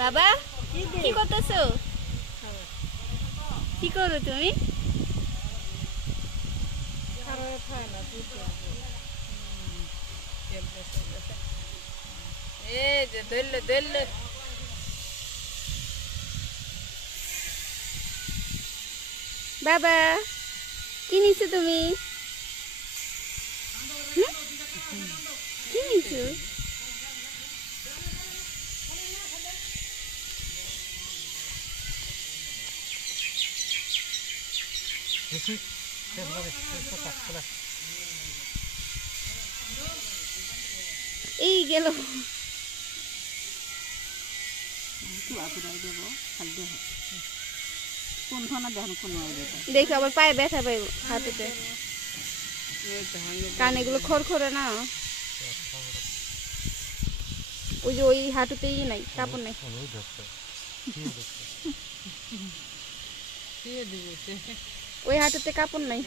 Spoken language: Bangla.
বাবা কি করতেছো? কি করো তুমি? বাবা কি নিছো তুমি? কি নিছো? এই গেল দেখো আবার পায়ে ব্যথা পাইব হাঁটুতে, কান এগুলো খড়খড়ে না, ওই যে ওই হাঁটুতেই নাই কাপড় নাই। ওই হাঁটুতে কাপড় নাই।